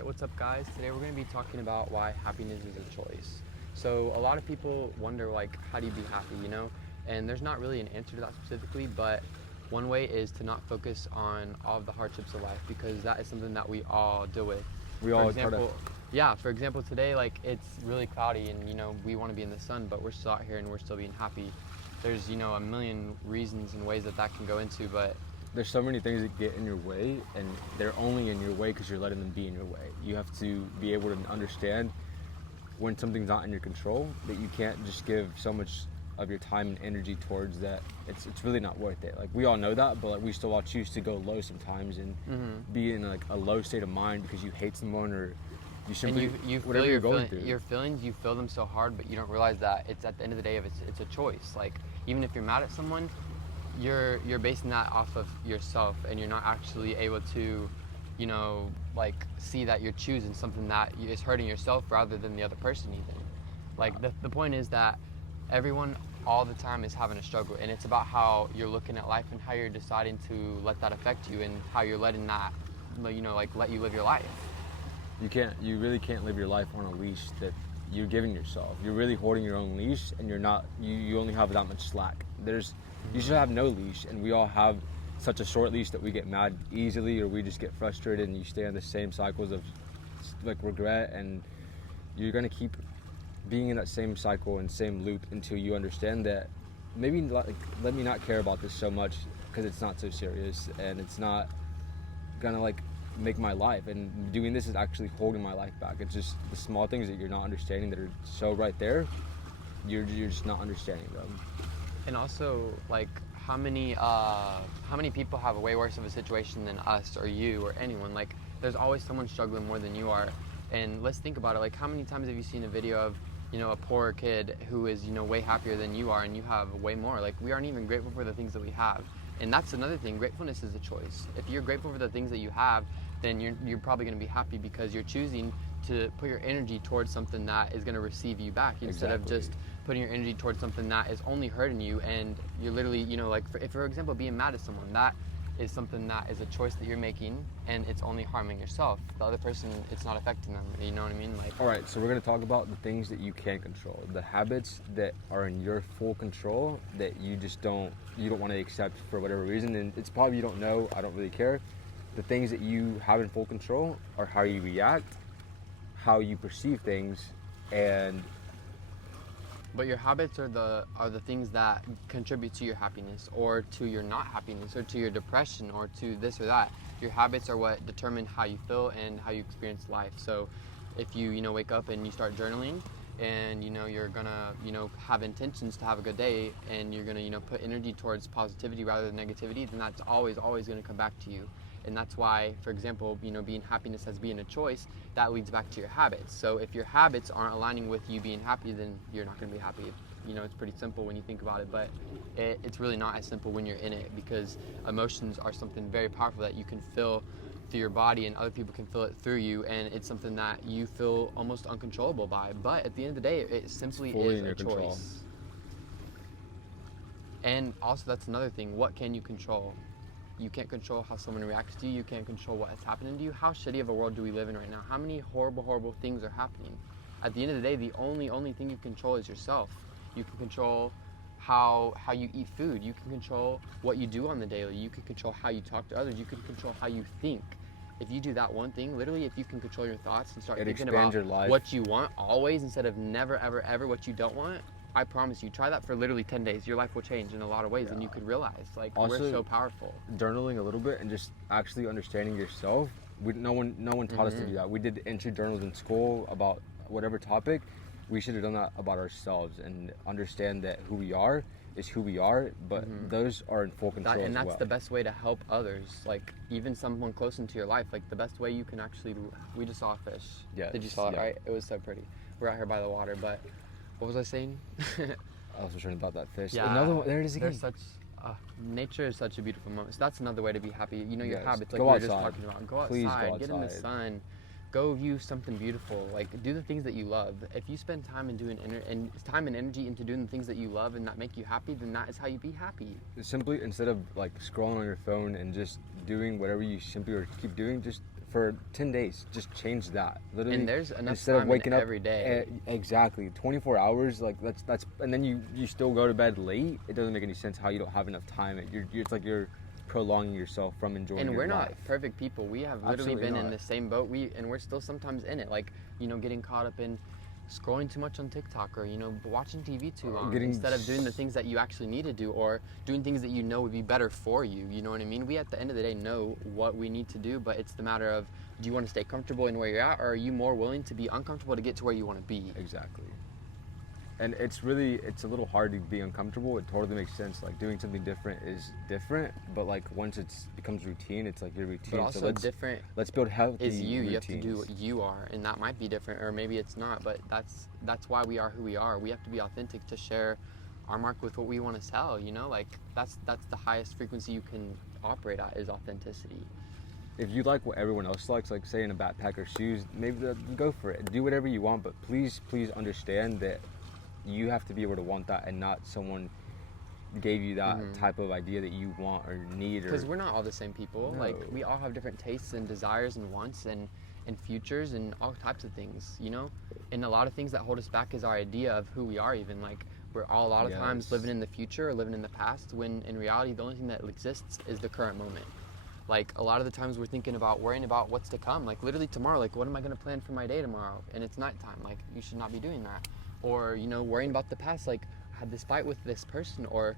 Alright, what's up guys? Today we're going to be talking about why happiness is a choice. So a lot of people wonder like, how do you be happy, you know? And there's not really an answer to that specifically, but one way is to not focus on all of the hardships of life, because that is something that we all deal with. We For all example, yeah, for example, today like it's really cloudy and we want to be in the sun, but we're still out here and we're still being happy. There's a million reasons and ways that can go into, but there's so many things that get in your way, and they're only in your way because you're letting them be in your way. You have to be able to understand when something's not in your control, that you can't just give so much of your time and energy towards that. It's really not worth it. Like, we all know that, but like, we still all choose to go low sometimes and be in like a low state of mind because you hate someone, or you simply you whatever feel you're going through. your feelings, you feel them so hard, but you don't realize that it's at the end of the day, it's a choice. Like, even if you're mad at someone, you're basing that off of yourself, and you're not actually able to like see that you're choosing something that is hurting yourself rather than the other person even. Like, the point is that everyone all the time is having a struggle, and it's about how you're looking at life and how you're deciding to let that affect you, and how you're letting that like let you live your life. You really can't live your life on a leash that you're giving yourself. You're really holding your own leash, and you only have that much slack. You should have no leash, and we all have such a short leash that we get mad easily, or we just get frustrated, and you stay on the same cycles of like regret, and you're gonna keep being in that same cycle and same loop until you understand that maybe like, let me not care about this so much because it's not so serious, and it's not gonna like make my life, and doing this is actually holding my life back. It's just the small things that you're not understanding that are so right there. You're just not understanding them. And also, like, how many people have a way worse of a situation than us or you or anyone? Like, there's always someone struggling more than you are. And let's think about it. Like, how many times have you seen a video of a poor kid who is way happier than you are, and you have way more? Like, we aren't even grateful for the things that we have. And that's another thing. Gratefulness is a choice. If you're grateful for the things that you have, then you're probably going to be happy, because you're choosing to put your energy towards something that is going to receive you back, instead of just putting your energy towards something that is only hurting you. And you're literally, like, for example, being mad at someone, that is something that is a choice that you're making, and it's only harming yourself. The other person, it's not affecting them. You know what I mean? Like, all right, so we're going to talk about the things that you can control, the habits that are in your full control that you don't want to accept for whatever reason. And it's probably you don't know, I don't really care. The things that you have in full control are how you react, how you perceive things, and but your habits are the things that contribute to your happiness, or to your not happiness, or to your depression, or to this or that. Your habits are what determine how you feel and how you experience life. So if you wake up and you start journaling, and you're gonna have intentions to have a good day, and you're gonna put energy towards positivity rather than negativity, then that's always gonna come back to you. And that's why, for example, being happiness as being a choice, that leads back to your habits. So if your habits aren't aligning with you being happy, then you're not going to be happy. It's pretty simple when you think about it, but it's really not as simple when you're in it, because emotions are something very powerful that you can feel through your body, and other people can feel it through you, and it's something that you feel almost uncontrollable by. But at the end of the day, it simply is a choice. And also, that's another thing. What can you control? You can't control how someone reacts to you. You can't control what is happening to you. How shitty of a world do we live in right now? How many horrible things are happening? At the end of the day, the only thing you control is yourself. You can control how you eat food. You can control what you do on the daily. You can control how you talk to others. You can control how you think. If you do that one thing, literally, if you can control your thoughts and start thinking about what you want always, instead of never, ever what you don't want, I promise you, try that for literally 10 days. Your life will change in a lot of ways, and you could realize, like, also, we're so powerful. Journaling a little bit and just actually understanding yourself. No one taught us to do that. We did entry journals in school about whatever topic. We should have done that about ourselves, and understand that who we are is who we are, but those are in full control and as that's the best way to help others, like even someone close into your life. Like, the best way you can actually, we just saw a fish. Yeah. Did you saw it, right? It was so pretty. We're out here by the water, but what was I saying? I was trying about that fish. Yeah, another one, there it is again. Nature is such a beautiful moment. So that's another way to be happy. Your habits, like go we were outside. just talking about. Go outside, Please go outside. Get in the sun, go view something beautiful. Like, do the things that you love. If you spend time time and energy into doing the things that you love and that make you happy, then that is how you be happy. Simply, instead of like scrolling on your phone and just doing whatever you simply or keep doing, just for 10 days. Just change that. Literally. And there's enough instead time of waking in up every day. Exactly. 24 hours. Like that's and then you still go to bed late. It doesn't make any sense how you don't have enough time. It's like you're prolonging yourself from enjoying And your we're not life. perfect people. We have literally Absolutely been in not. the same boat. And we're still sometimes in it. Like, getting caught up in scrolling too much on TikTok, or watching TV too long, instead of doing the things that you actually need to do, or doing things that you know would be better for you. You know what I mean? We at the end of the day know what we need to do, but it's the matter of, do you want to stay comfortable in where you're at, or are you more willing to be uncomfortable to get to where you want to be? Exactly. And it's a little hard to be uncomfortable. It totally makes sense. Like, doing something different is different, but like once it becomes routine, it's like your routine. But also, so different let's build healthy is you. routines. You have to do what you are, and that might be different, or maybe it's not. But that's why we are who we are. We have to be authentic to share our mark with what we want to sell. Like that's the highest frequency you can operate at, is authenticity. If you like what everyone else likes, like say in a backpack or shoes, maybe go for it. Do whatever you want, but please understand that you have to be able to want that, and not someone gave you that type of idea that you want or need. Because we're not all the same people. No. Like, we all have different tastes and desires and wants and futures and all types of things, And a lot of things that hold us back is our idea of who we are. Even like, we're all a lot of times living in the future or living in the past, when in reality the only thing that exists is the current moment. Like, a lot of the times we're worrying about what's to come. Like, literally tomorrow, like, what am I going to plan for my day tomorrow? And it's nighttime. Like, you should not be doing that. Or, worrying about the past, like, I had this fight with this person, or,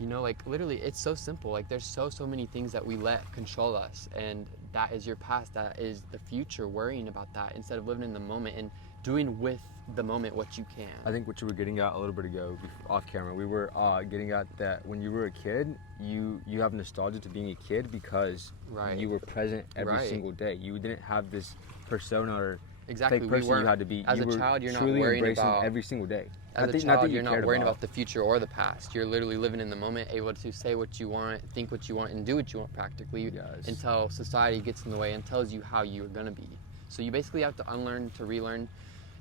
like, literally, it's so simple. Like, there's so many things that we let control us, and that is your past, that is the future, worrying about that, instead of living in the moment and doing with the moment what you can. I think what you were getting at a little bit ago, off camera, we were getting at that when you were a kid, you have nostalgia to being a kid because you were present every single day. You didn't have this persona or fake person you had to be. As a child, you're not truly worrying embracing about every single day. As a child, you're not worrying about the future or the past. You're literally living in the moment, able to say what you want, think what you want, and do what you want practically, until society gets in the way and tells you how you're going to be. So you basically have to unlearn to relearn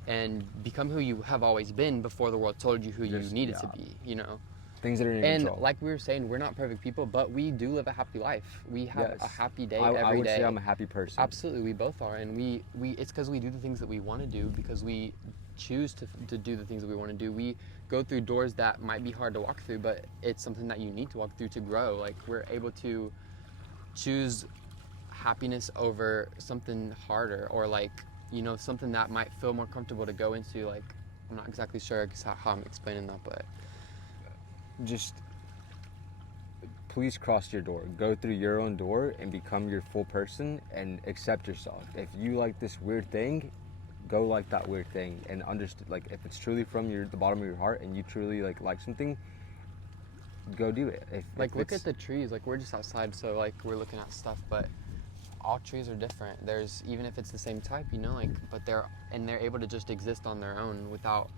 and become who you have always been before the world told you who you needed to be, Things that are in your control. And like we were saying, we're not perfect people, but we do live a happy life. We have a happy day every day. I would day. say I'm a happy person. Absolutely, we both are. And we it's because we do the things that we want to do, because we choose to do the things that we want to do. We go through doors that might be hard to walk through, but it's something that you need to walk through to grow. Like, we're able to choose happiness over something harder, or like, something that might feel more comfortable to go into. Like, I'm not exactly sure how I'm explaining that, but just please cross your door. Go through your own door and become your full person and accept yourself. If you like this weird thing, go like that weird thing, and understand, like, if it's truly from the bottom of your heart and you truly like something, go do it. Look at the trees. Like, we're just outside, so like, we're looking at stuff, but all trees are different. There's, even if it's the same type, but they're able to just exist on their own without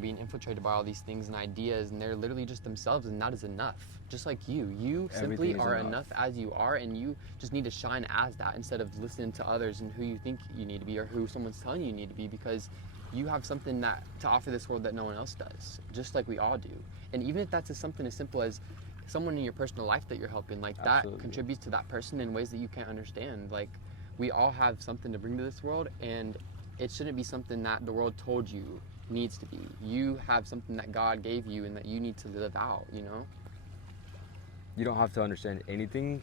being infiltrated by all these things and ideas, and they're literally just themselves, and that is enough. Just like you simply are enough as you are, and you just need to shine as that, instead of listening to others and who you think you need to be, or who someone's telling you need to be, because you have something that to offer this world that no one else does, just like we all do. And even if that's something as simple as someone in your personal life that you're helping, like, that contributes to that person in ways that you can't understand. Like, we all have something to bring to this world, and it shouldn't be something that the world told you needs to be. You have something that God gave you and that you need to live out, You don't have to understand anything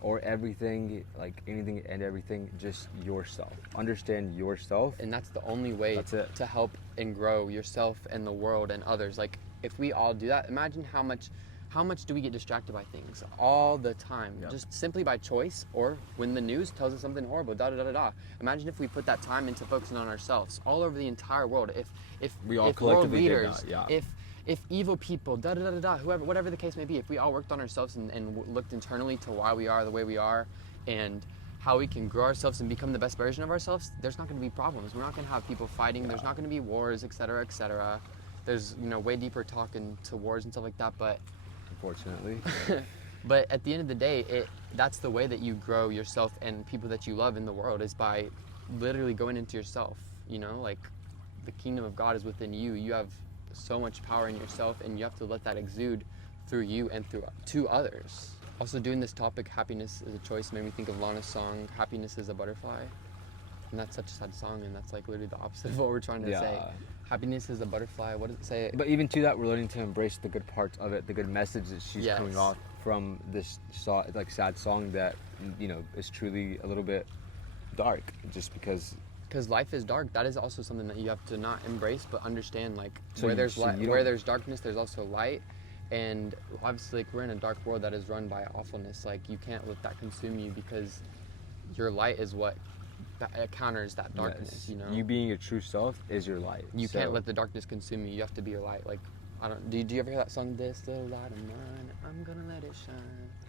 or everything, like anything and everything, just yourself. Understand yourself. And that's the only way to help and grow yourself and the world and others. Like, if we all do that, imagine how much do we get distracted by things all the time, just simply by choice, or when the news tells us something horrible, Imagine if we put that time into focusing on ourselves all over the entire world. If we all world leaders, did that, if evil people, whoever, whatever the case may be, if we all worked on ourselves and looked internally to why we are the way we are, and how we can grow ourselves and become the best version of ourselves, there's not going to be problems. We're not going to have people fighting. There's not going to be wars, etc., etc. There's way deeper talk into wars and stuff like that, but unfortunately. But at the end of the day, that's the way that you grow yourself and people that you love in the world, is by literally going into yourself. Like, the kingdom of God is within you. You have so much power in yourself, and you have to let that exude through you and to others. Also, doing this topic, happiness is a choice, made me think of Lana's song, Happiness is a Butterfly. And that's such a sad song, and that's like literally the opposite of what we're trying to say. Happiness is a butterfly. What does it say? But even to that, we're learning to embrace the good parts of it, the good message that she's Yes. coming off from this like sad song that, you know, is truly a little bit dark, just because. Because life is dark. That is also something that you have to not embrace, but understand. Like So where you- there's so light, you where don't- there's darkness, there's also light. And obviously, like, we're in a dark world that is run by awfulness. Like, you can't let that consume you, because your light is what counters that darkness. Yes. You know, You being your true self is your light. you So- can't let the darkness consume you. You have to be your light. Like, I don't. Do you ever hear that song? This little light of mine, I'm gonna let it shine.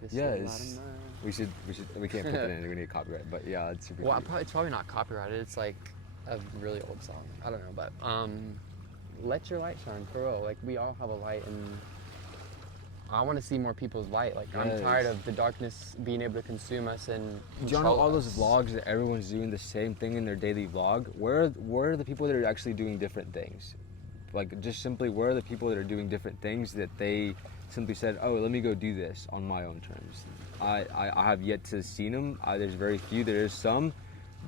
This little light Yes. of mine. We can't put it in. We need copyright. But yeah, it's super. Well, cute. it's probably not copyrighted. It's like a really old song. I don't know, but let your light shine for real. Like, we all have a light, and I want to see more people's light. Like, I'm Yes. tired of the darkness being able to consume us and Do y'all know control all those us. vlogs that everyone's doing the same thing in their daily vlog? Where are the people that are actually doing different things? Like, just simply, where are the people that are doing different things that they simply said, oh, let me go do this on my own terms? I have yet to see them. There's very few. There is some,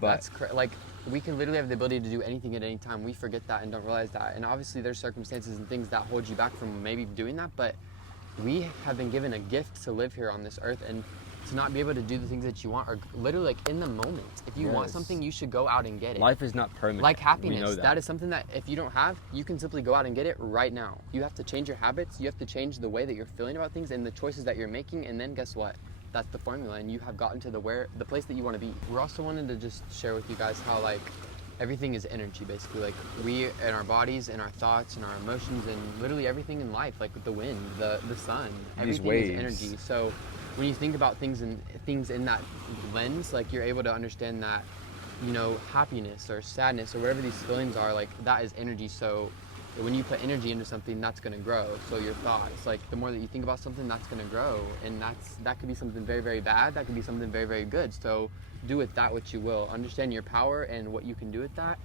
but That's like, we can literally have the ability to do anything at any time. We forget that and don't realize that. And obviously, there's circumstances and things that hold you back from maybe doing that. But we have been given a gift to live here on this earth, and to not be able to do the things that you want, or literally like in the moment. If you want Yes. something, you should go out and get it. life is not permanent. Like We happiness, know that is something that if you don't have, you can simply go out and get it right now. You have to change your habits, you have to change the way that you're feeling about things and the choices that you're making, and then guess what? That's the formula, and you have gotten to the place that you want to be. We're also wanting to just share with you guys how, like, everything is energy, basically. Like, we, in our bodies, in our thoughts, and our emotions, and literally everything in life, like the wind, the sun, These everything waves. is energy. So when you think about things in that lens, like, you're able to understand that, you know, happiness or sadness or whatever these feelings are, like, that is energy. So when you put energy into something, that's going to grow. So your thoughts, like, the more that you think about something, that's going to grow, and that could be something very, very bad, that could be something very, very good. So do with that what you will. Understand your power and what you can do with that,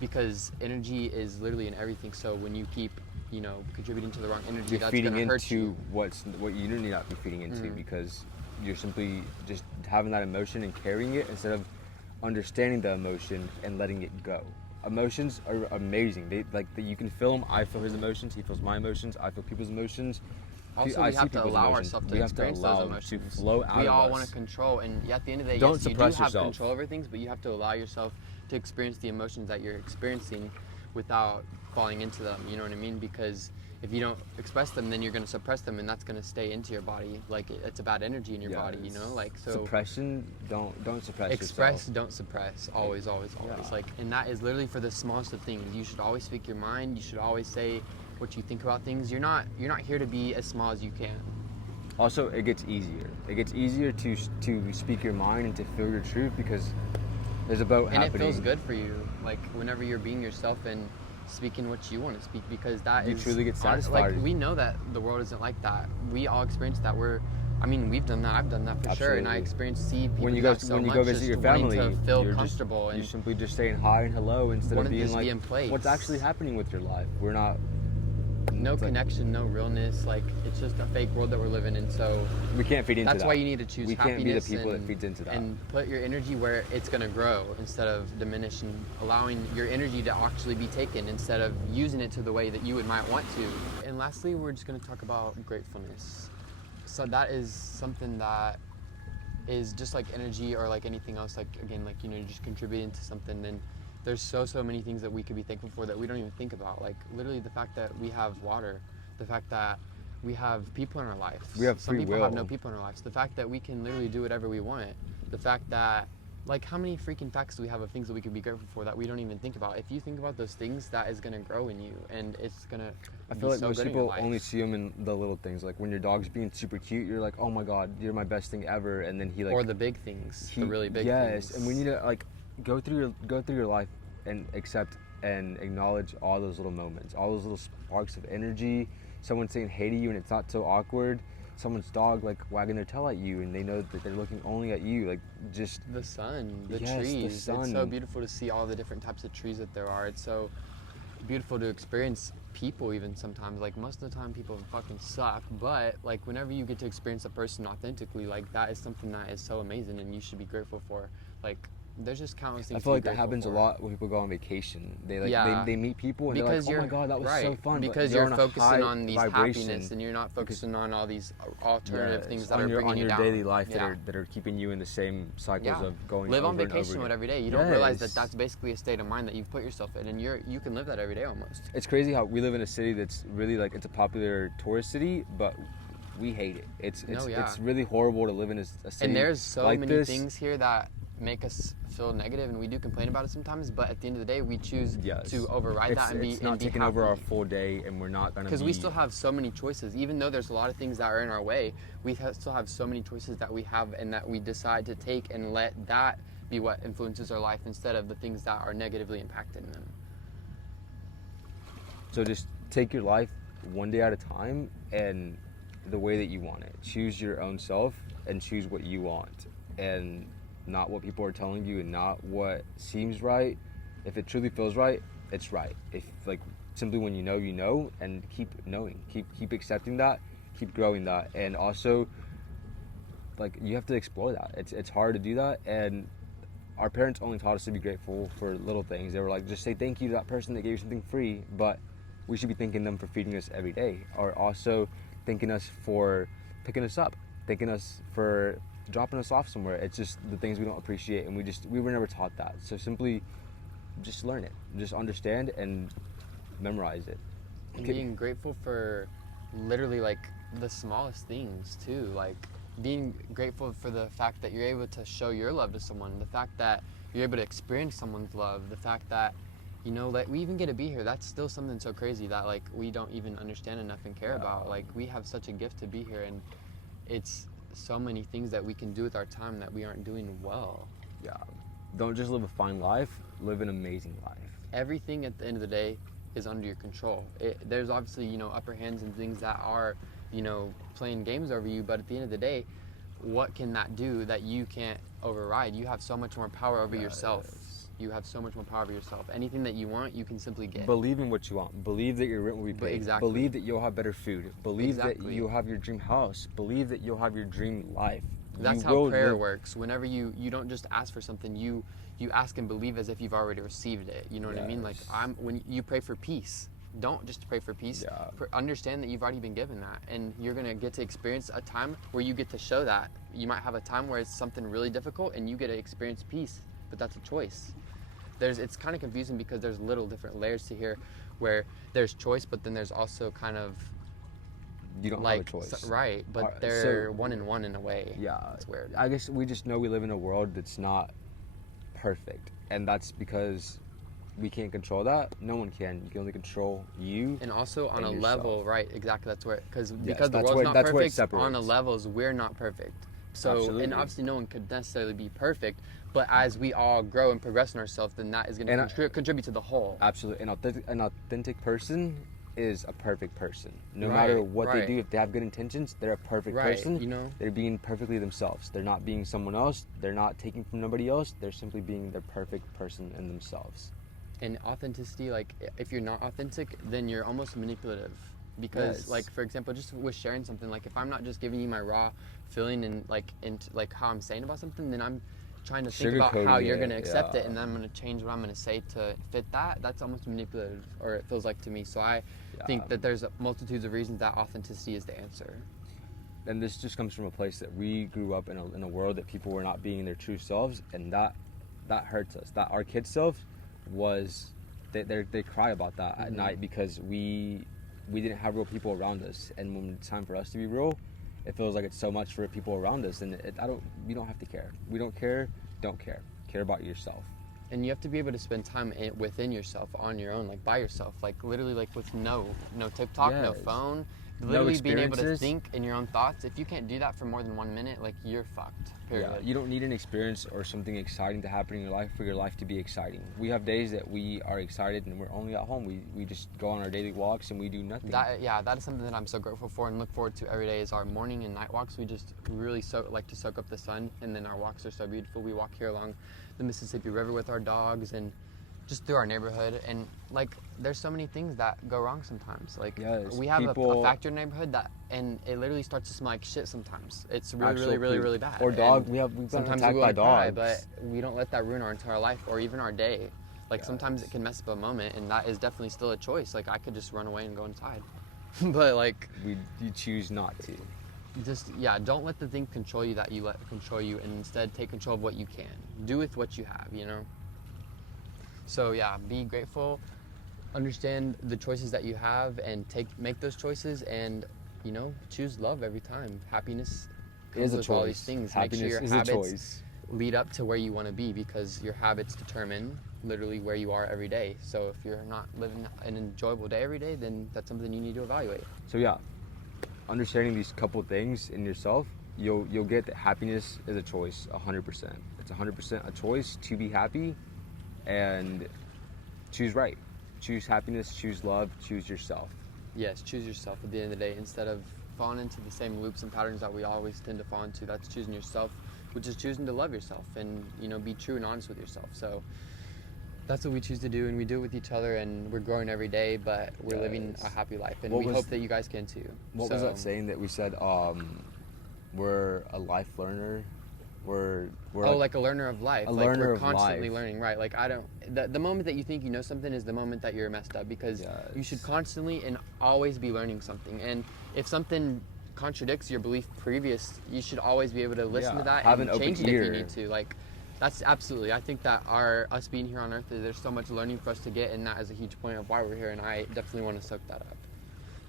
because energy is literally in everything. So when you keep, you know, contributing to the wrong energy, you're that's feeding going to hurt into you. what you do need not be feeding into, because you're simply just having that emotion and carrying it instead of understanding the emotion and letting it go. Emotions are amazing. You can feel them. I feel his emotions. He feels my emotions. I feel people's emotions. Also, I we see have to people's allow emotions. ourselves to We have to experience allow those them emotions. to flow out We of all us. want to control, and at the end of the day, Don't yes, you do suppress have yourself. control over things, but you have to allow yourself to experience the emotions that you're experiencing without falling into them. You know what I mean? Because if you don't express them, then you're going to suppress them, and that's going to stay into your body. Like, it's a bad energy in your body. You know, like, so. Suppression. Don't suppress Express, yourself. don't suppress. Always, always, always. Yeah. Like, and that is literally for the smallest of things. You should always speak your mind. You should always say what you think about things. You're not here to be as small as you can. Also, it gets easier. It gets easier to speak your mind and to feel your truth, because there's a boat And happening. it feels good for you, like, whenever you're being yourself and speaking what you want to speak, because that You is truly get Like, satisfied. we know that the world isn't like that. We all experience that. We've done that. I've done that for sure, and I Absolutely. experienced see people When you do go that so when you much, go visit just your wanting family, to feel you're comfortable you're and simply just saying hi and hello instead of wanting to being just like, be in place. what's actually happening with your life? We're not. no it's like- connection, no realness. Like, it's just a fake world that we're living in. So we can't feed into that's that. why you need to choose We can't be the happiness people and, that feeds into that. and put your energy where it's going to grow instead of diminish, and allowing your energy to actually be taken instead of using it to the way that you might want to. And lastly, we're just going to talk about gratefulness. So that is something that is just like energy or like anything else. Like, again, like, you know, you're just contributing to something, and there's so many things that we could be thankful for that we don't even think about. Like, literally the fact that we have water, the fact that we have people in our lives. We have Some free people have will. no people in our lives. The fact that we can literally do whatever we want. The fact that, like, how many freaking facts do we have of things that we could be grateful for that we don't even think about? If you think about those things, that is gonna grow in you, and it's gonna I be feel like so most good in your people life. only see them in the little things. Like when your dog's being super cute, you're like, oh my god, you're my best thing ever, and then he like. Or the big things, the really big yes, things. and we need to like go through your life and accept and acknowledge all those little moments, all those little sparks of energy. Someone saying hey to you and it's not so awkward. Someone's dog like wagging their tail at you and they know that they're looking only at you. Like just The sun, the Yes, the trees. It's so sun. beautiful to see all the different types of trees that there are. It's so beautiful to experience people even sometimes. Like most of the time people fucking suck, but like whenever you get to experience a person authentically, like that is something that is so amazing and you should be grateful for. Like there's just countless things I feel to like be that grateful happens for. a lot when people go on vacation. They like Yeah. they meet people and Because they're like, oh you're my god, that was so right, fun. because But they're you're on a focusing high on these vibration. happiness and you're not focusing on all these alternative Yes, things that on are your bringing on you your down. daily life Yeah. that are keeping you in the same cycles Yeah. of going Live over on and over vacation mode again. every day. You don't realize that Yes. that's basically a state of mind that you've put yourself in, and you can live that every day almost. It's crazy how we live in a city that's really like it's a popular tourist city, but we hate it. It's really horrible to live in a city And there's so like many this. things here that make us feel negative, and we do complain about it sometimes. But at the end of the day, we choose Yes. to override that and be it's not and be taking over our happy. full day, and we're not gonna Because be. we still have so many choices, even though there's a lot of things that are in our way. Still have so many choices that we have, and that we decide to take and let that be what influences our life instead of the things that are negatively impacting them. So just take your life one day at a time and the way that you want it. Choose your own self and choose what you want, and not what people are telling you, and not what seems right. If it truly feels right, it's right. If like simply when you know, and keep knowing, keep accepting that, keep growing that, and also like you have to explore that. It's hard to do that, and our parents only taught us to be grateful for little things. They were like, just say thank you to that person that gave you something free, but we should be thanking them for feeding us every day, or also thanking us for picking us up, thanking us for dropping us off somewhere. It's just the things we don't appreciate, and we were never taught that. So simply just learn it, just understand and memorize it. And being grateful for literally like the smallest things too, like being grateful for the fact that you're able to show your love to someone, the fact that you're able to experience someone's love, the fact that like we even get to be here. That's still something so crazy that like we don't even understand enough and care about. Like we have such a gift to be here, and it's so many things that we can do with our time that we aren't doing well. Yeah, don't just live a fine life, live an amazing life. Everything at the end of the day is under your control. There's obviously upper hands and things that are playing games over you, but at the end of the day, what can that do that you can't override? You have so much more power over yourself. You have so much more power over yourself. Anything that you want, you can simply get. Believe in what you want. Believe that your rent will be paid. Exactly. Believe that you'll have better food. Believe that you'll have your dream house. Believe that you'll have your dream life. That's how prayer works. Whenever you don't just ask for something, you ask and believe as if you've already received it. You know what I mean? Like when you pray for peace, don't just pray for peace. Understand that you've already been given that, and you're gonna get to experience a time where you get to show that. You might have a time where it's something really difficult, and you get to experience peace, but that's a choice. It's kind of confusing because there's little different layers to here, where there's choice, but then there's also kind of you don't have a choice, right? But they're one in one in a way. Yeah, it's weird. I guess we just know we live in a world that's not perfect, and that's because we can't control that. No one can. You can only control you. And also on a yourself. level, right? Exactly. That's where because the that's world's where- not that's where it perfect. On a separates. levels, we're not perfect. So Absolutely. and obviously no one could necessarily be perfect, but as we all grow and progress in ourselves, then that is going to contribute to the whole. Absolutely. An authentic person is a perfect person. No Right, matter what they right. do, if they have good intentions, they're a perfect Right, person. They're being perfectly themselves. They're not being someone else. They're not taking from nobody else. They're simply being their perfect person in themselves. And authenticity, like if you're not authentic, then you're almost manipulative. Because Yes. like for example, just with sharing something, like if I'm not just giving you my raw feeling and like how I'm saying about something, then I'm trying to think about how you're going to accept it, and then I'm going to change what I'm going to say to fit that. That's almost manipulative, or it feels like to me. So I think that there's multitudes of reasons that authenticity is the answer. And this just comes from a place that we grew up in a world that people were not being their true selves, and that hurts us. That our kid self was they cry about that at night because we didn't have real people around us, and when it's time for us to be real, it feels like it's so much for people around us, and we don't have to care. We don't care. Don't care. Care about yourself. And you have to be able to spend time within yourself, on your own, like by yourself, like literally, like with no TikTok, no Yes. phone, No literally being able to experiences. think in your own thoughts. If you can't do that for more than 1 minute, like you're fucked. Period. Yeah, you don't need an experience or something exciting to happen in your life for your life to be exciting. We have days that we are excited and we're only at home. We just go on our daily walks and we do nothing. That is something that I'm so grateful for and look forward to every day is our morning and night walks. We really like to soak up the sun, and then our walks are so beautiful. We walk here along the Mississippi River with our dogs, and just through our neighborhood, and like there's so many things that go wrong sometimes. Like Yes, we have a people- factory neighborhood that, and it literally starts to smell like shit sometimes. It's really Actual really really poop. really bad. Or dog. And We've been sometimes attacked we by want to cry, dogs. but we don't let that ruin our entire life or even our day. Like sometimes it can mess up a moment, and that is definitely still a choice. Like I could just run away and go inside, but like you choose not to. just don't let the things control you that you let control you, and instead take control of what you can do with what you have, you know. So be grateful, understand the choices that you have, and make those choices, and choose love every time. Happiness It is comes a with all these choice. things. Happiness Make sure your is a habits choice. lead up to where you want to be, because your habits determine literally where you are every day. So if you're not living an enjoyable day every day, then that's something you need to evaluate. So understanding these couple things in yourself, you'll get that happiness is a choice, 100%. It's 100% a choice to be happy, and choose right. Choose happiness, choose love, choose yourself. Yes, choose yourself at the end of the day, instead of falling into the same loops and patterns that we always tend to fall into. That's choosing yourself, which is choosing to love yourself and be true and honest with yourself. So that's what we choose to do, and we do it with each other, and we're growing every day, but we're living a happy life, and we hope that you guys can too. What was that saying that we said? We're a life learner. We're like a learner of life. A Like learner we're of constantly life. learning, right? Like the moment that you think you know something is the moment that you're messed up, because you should constantly and always be learning something. And if something contradicts your belief previous, you should always be able to listen to that have and an open change it if ear. you need to. Like that's absolutely. I think that us being here on Earth, there's so much learning for us to get, and that is a huge point of why we're here. And I definitely want to soak that up,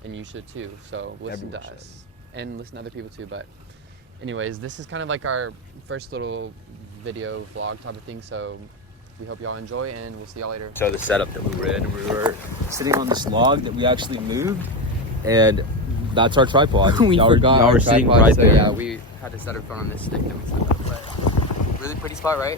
and you should too. So listen Everyone to should. us and listen to other people too. But anyways, this is kind of like our first little video vlog type of thing. So we hope y'all enjoy, and we'll see y'all later. So the setup that we were in, we were sitting on this log that we actually moved, and that's our tripod. We y'all forgot y'all our were sitting tripod, right so there. we had to set our phone on this stick that we set up. But really pretty spot, right?